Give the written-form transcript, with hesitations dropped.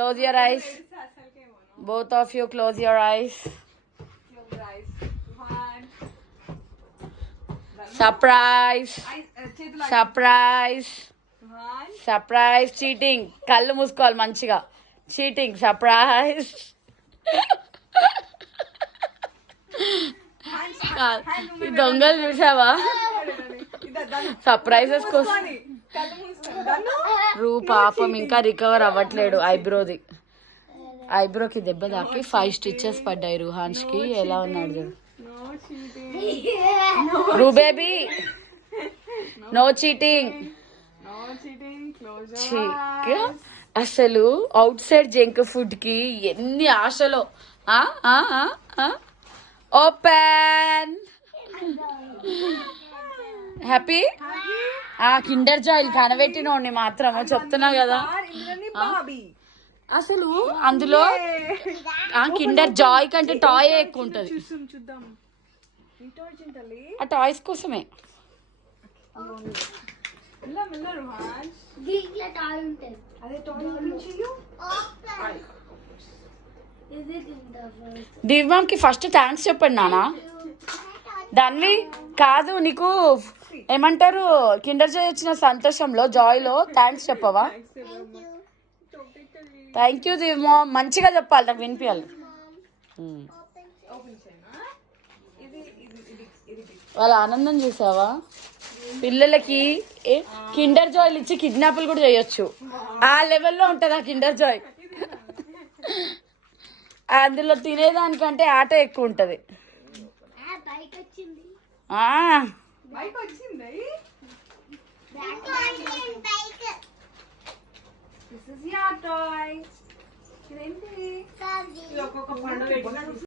Close your eyes. Both of you close your eyes. Surprise. Surprise. Surprise cheating. కళ్ళు మూసుకోవాలి మంచిగా. Cheating surprise. దొంగలు చూసావా surprises కోసం. రూ పాపం ఇంకా రికవర్ అవ్వట్లేడు ఐబ్రోది. ఐబ్రోకి దెబ్బ తాకి 5 స్టిచెస్ పడ్డాయి రుహాన్స్ కి. ఎలా ఉన్నాడు చూడు. రూ బేబీ నో చీటింగ్. అసలు అవుట్ సైడ్ జంక్ ఫుడ్ కి ఎన్ని ఆశలు. ఓపెన్. హ్యాపీ. కిండర్ జాయ్ కనబెట్టినోడిని మాత్రము చెప్తున్నా కదా. అసలు అందులో కిండర్ జాయ్ కంటే టాయ్ ఎక్కువ ఉంటది. ఆ టాయ్స్ కోసమే. దివ్యాంకి ఫస్ట్ థ్యాంక్స్ చెప్పండి నానా. దాన్వి కాదు నీకు ఏమంటారు కిండర్ జాయ్ వచ్చిన సంతోషంలో జాయ్లో థ్యాంక్స్ చెప్పవా? థ్యాంక్ యూ దివ్మా. మంచిగా చెప్పాలి నాకు వినిపించాలి. వాళ్ళ ఆనందం చూసావా? పిల్లలకి కిండర్ జాయ్లు ఇచ్చి కిడ్నాపులు కూడా చేయొచ్చు. ఆ లెవెల్లో ఉంటుంది ఆ కిండర్ జాయ్. అందులో తినేదానికంటే ఆట ఎక్కువ ఉంటుంది.